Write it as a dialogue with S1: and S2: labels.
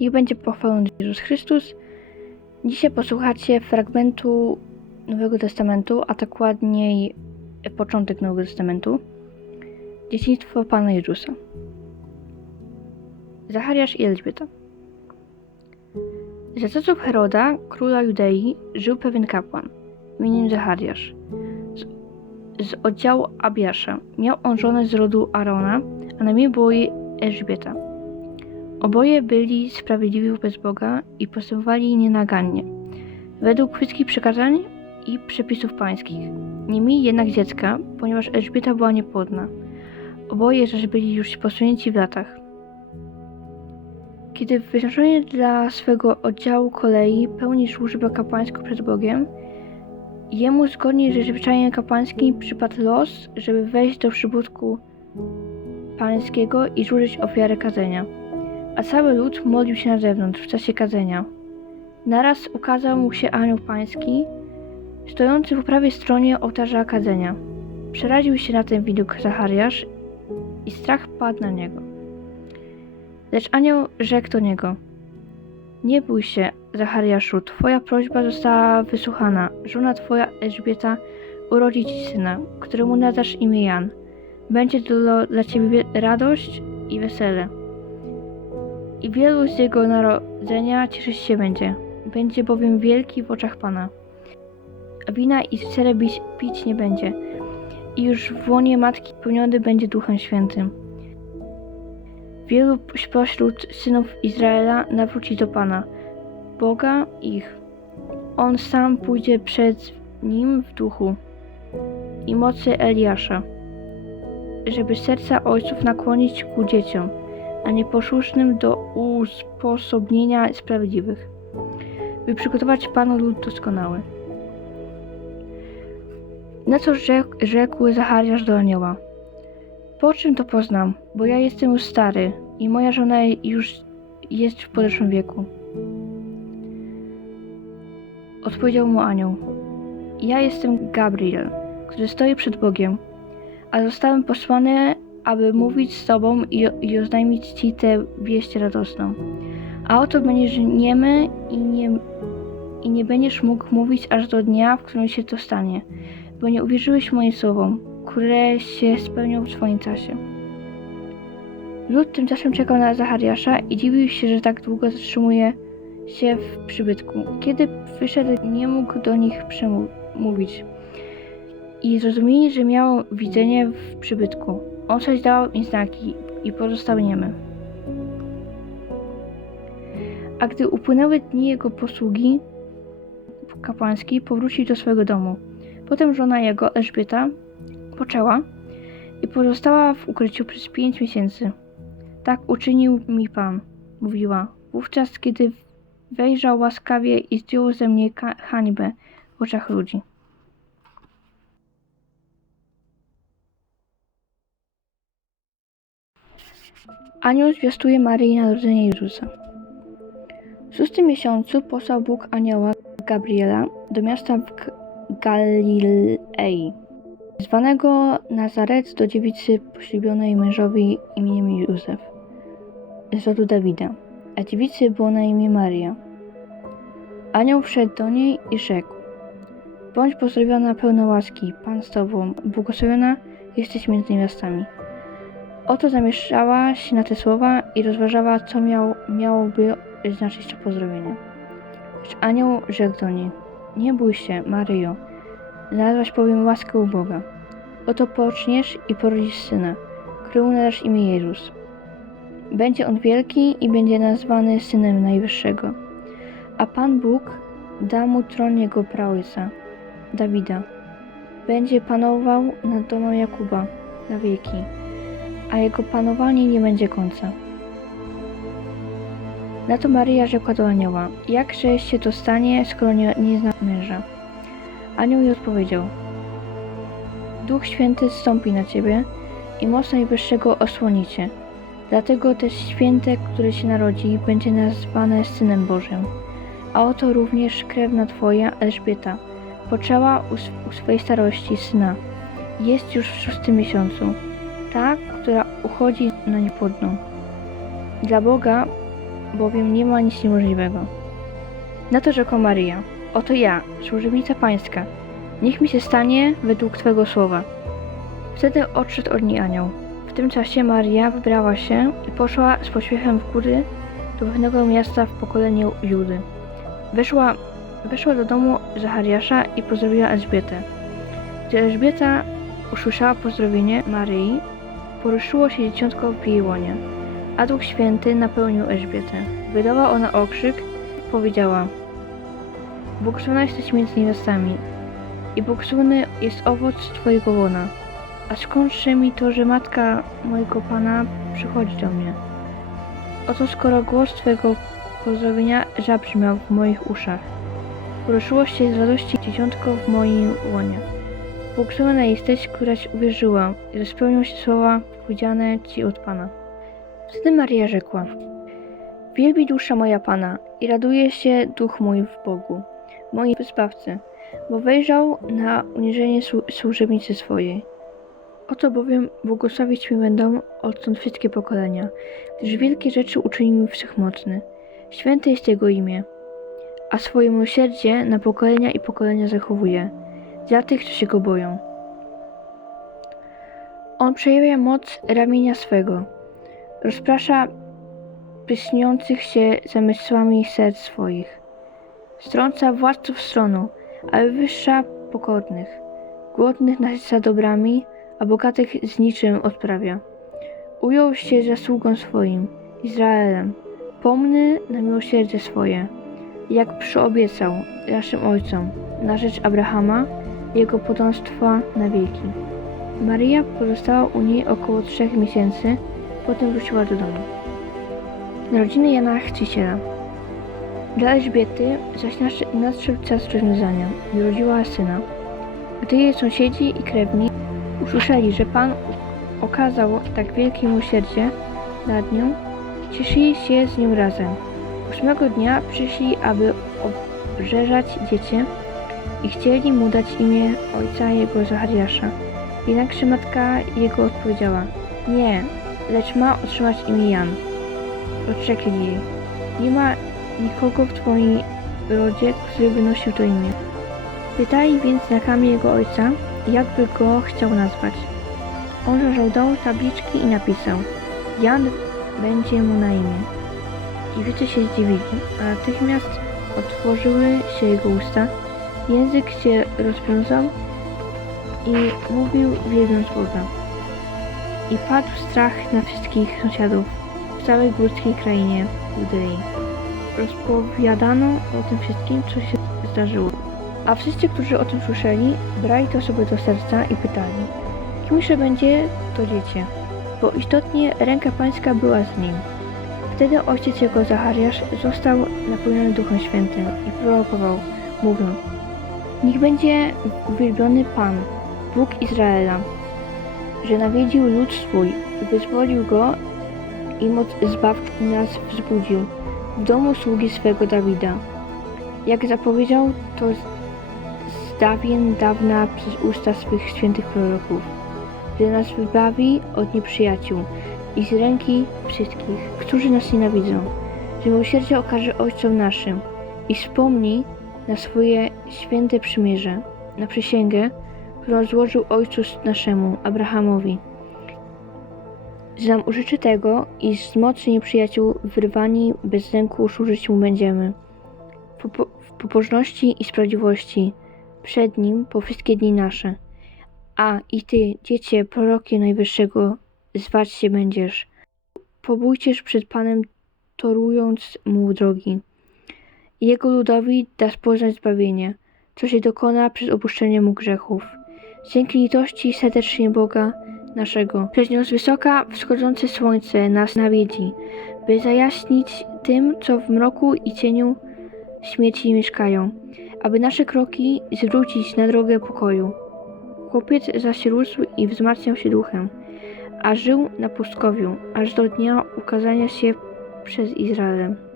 S1: Niech będzie pochwalony Jezus Chrystus. Dzisiaj posłuchacie fragmentu Nowego Testamentu, a dokładniej początek Nowego Testamentu. Dzieciństwo Pana Jezusa. Zachariasz i Elżbieta. Za czasów Heroda, króla Judei, żył pewien kapłan imieniem Zachariasz z, z oddziału Abiasza. Miał on żonę z rodu Arona, a na imię było jej Elżbieta. Oboje byli sprawiedliwi wobec Boga i postępowali nienagannie, według wszystkich przekazań i przepisów pańskich. Nie mieli jednak dziecka, ponieważ Elżbieta była niepłodna. Oboje zaś byli już posunięci w latach. Kiedy wyznaczony dla swego oddziału kolei pełni służbę kapłańską przed Bogiem, jemu zgodnie ze zwyczajem kapłańskim przypadł los, żeby wejść do przybudku pańskiego i złożyć ofiarę kadzenia. A cały lud modlił się na zewnątrz w czasie kadzenia. Naraz ukazał mu się anioł pański, stojący po prawej stronie ołtarza kadzenia. Przeraził się na ten widok Zachariasz i strach padł na niego. Lecz anioł rzekł do niego: Nie bój się, Zachariaszu, twoja prośba została wysłuchana. Żona twoja Elżbieta urodzi ci syna, któremu nadasz imię Jan. Będzie to dla ciebie radość i wesele. I wielu z jego narodzenia cieszyć się będzie. Będzie bowiem wielki w oczach Pana. A wina i bić, pić nie będzie. I już w łonie matki pełniony będzie Duchem Świętym. Wielu spośród synów Izraela nawróci do Pana, Boga ich. On sam pójdzie przed nim w duchu i mocy Eliasza, żeby serca ojców nakłonić ku dzieciom, a nieposłusznym do usposobnienia sprawiedliwych, by przygotować Panu lud doskonały. Na co rzekł, rzekł Zachariasz do anioła? Po czym to poznam, bo ja jestem już stary i moja żona już jest w podeszłym wieku. Odpowiedział mu anioł. Ja jestem Gabriel, który stoi przed Bogiem, a zostałem posłany, aby mówić z Tobą i, i oznajmić Ci tę wieść radosną. A oto będziesz niemy i nie, i nie będziesz mógł mówić aż do dnia, w którym się to stanie, bo nie uwierzyłeś moim słowom, które się spełnią w swoim czasie. Lud tymczasem czekał na Zachariasza i dziwił się, że tak długo zatrzymuje się w przybytku. Kiedy wyszedł, nie mógł do nich przemówić. I zrozumieli, że miał widzenie w przybytku. On coś dał im znaki i pozostał niemy. A gdy upłynęły dni jego posługi kapłańskiej, powrócił do swojego domu. Potem żona jego, Elżbieta, poczęła i pozostała w ukryciu przez pięć miesięcy. Tak uczynił mi Pan, mówiła. Wówczas, kiedy wejrzał łaskawie i zdjął ze mnie hańbę w oczach ludzi. Anioł zwiastuje Maryi narodzenie Jezusa. W szóstym miesiącu posłał Bóg anioła Gabriela do miasta w Galilei, zwanego Nazaret do dziewicy poślubionej mężowi imieniem Józef, z rodu Dawida, a dziewicy było na imię Maria. Anioł wszedł do niej i rzekł: Bądź pozdrowiona pełna łaski, Pan z Tobą, błogosławiona jesteś między niewiastami. Oto zamieszczała się na te słowa i rozważała, co miał, miałoby znaczyć to pozdrowienie. Lecz anioł rzekł do niej: Nie bój się, Maryjo, znalazłaś bowiem łaskę u Boga. Oto poczniesz i porodzisz syna, któremu nadasz imię Jezus. Będzie on wielki i będzie nazwany synem Najwyższego. A Pan Bóg da mu tron jego praojca, Dawida. Będzie panował nad domem Jakuba na wieki, a jego panowanie nie będzie końca. Na to Maryja rzekła do anioła, jakże się to stanie, skoro nie, nie zna męża? Anioł jej odpowiedział, Duch Święty zstąpi na ciebie i moc Najwyższego osłoni cię. Dlatego też święte, które się narodzi, będzie nazwane Synem Bożym. A oto również krewna twoja, Elżbieta, poczęła u, u swej starości syna. Jest już w szóstym miesiącu. Ta, która uchodzi na niepłodną. Dla Boga bowiem nie ma nic niemożliwego. Na to rzekła Maryja, oto ja, służebnica pańska, niech mi się stanie według Twego słowa. Wtedy odszedł od niej anioł. W tym czasie Maria wybrała się i poszła z pośpiechem w góry do pewnego miasta w pokoleniu Judy. Weszła, weszła do domu Zachariasza i pozdrowiła Elżbietę. Gdy Elżbieta usłyszała pozdrowienie Maryi, poruszyło się dzieciątko w jej łonie, a Duch Święty napełnił Elżbietę. Wydała ona okrzyk, powiedziała Błogosławiona jesteś między niewiastami i błogosławiony jest owoc Twojego łona. A skądże mi to, że matka mojego Pana przychodzi do mnie? Oto skoro głos Twojego pozdrowienia zabrzmiał w moich uszach. Poruszyło się z radości dzieciątko w moim łonie. Błogosławiona jesteś, któraś uwierzyła, że spełnią się słowa powiedziane Ci od Pana. Wtedy Maria rzekła, Wielbi dusza moja Pana i raduje się duch mój w Bogu, moim Zbawcy, bo wejrzał na uniżenie słu- służebnicy swojej. Oto bowiem błogosławić mi będą odtąd wszystkie pokolenia, gdyż wielkie rzeczy uczynił mi Wszechmocny. Święte jest Jego imię, a swoje miłosierdzie na pokolenia i pokolenia zachowuje, dla tych, którzy się Go boją. On przejawia moc ramienia swego, rozprasza pyśniących się zamysłami serc swoich. Strąca władców stroną, a wywyższa pokornych. Głodnych nasyca dobrami, a bogatych z niczym odprawia. Ujął się zasługą swoim, Izraelem, pomny na miłosierdzie swoje, jak przyobiecał naszym ojcom, na rzecz Abrahama jego potomstwa na wieki. Maria pozostała u niej około trzech miesięcy, potem wróciła do domu. Narodziny Jana Chrzciciela Dla Elżbiety zaś nadszedł czas rozwiązania i urodziła syna. Gdy jej sąsiedzi i krewni usłyszeli, że Pan okazał tak wielkie miłosierdzie nad nią, cieszyli się z nią razem. Ósmego dnia przyszli, aby obrzeżać dziecię i chcieli mu dać imię ojca jego Zachariasza. Jednakże matka jego odpowiedziała, nie, lecz ma otrzymać imię Jan. Odrzekli jej, nie ma nikogo w twoim rodzie, który by nosił to imię. Pytali więc znakami jego ojca, jakby go chciał nazwać. On zażądał tabliczki i napisał, Jan będzie mu na imię. Wszyscy się zdziwili, a natychmiast otworzyły się jego usta, język się rozwiązał i mówił wielbiąc Boga. I padł strach na wszystkich sąsiadów w całej górskiej krainie Judei. Rozpowiadano o tym wszystkim, co się zdarzyło. A wszyscy, którzy o tym słyszeli, brali to sobie do serca i pytali, kimże będzie to dziecię? Bo istotnie ręka pańska była z nim. Wtedy ojciec jego Zachariasz został napełniony Duchem Świętym i prorokował, mówiąc, Niech będzie uwielbiony Pan, Bóg Izraela, że nawiedził lud swój wyzwolił go i moc zbawczy nas wzbudził w domu sługi swego Dawida. Jak zapowiedział to z dawien dawna przez usta swych świętych proroków, że nas wybawi od nieprzyjaciół i z ręki wszystkich, którzy nas nienawidzą, że miłosierdzie okaże Ojcom naszym i wspomni na swoje święte przymierze, na przysięgę, którą złożył Ojcu naszemu, Abrahamowi. Że nam użyczy tego, iż z mocy nieprzyjaciół wyrwani bez ręku służyć Mu będziemy. W, pobożności i sprawiedliwości przed Nim po wszystkie dni nasze. A i Ty, Dziecię, prorokiem Najwyższego, zwać się będziesz. Pobójcież przed Panem, torując Mu drogi. Jego ludowi dasz poznać zbawienie, co się dokona przez opuszczenie Mu grzechów. Dzięki litości serdecznie Boga naszego. Przez wysoka wschodzące słońce nas nawiedzi, by zajaśnić tym, co w mroku i cieniu śmierci mieszkają, aby nasze kroki zwrócić na drogę pokoju. Chłopiec zaś rósł i wzmacniał się duchem, a żył na pustkowiu, aż do dnia ukazania się przez Izraelem.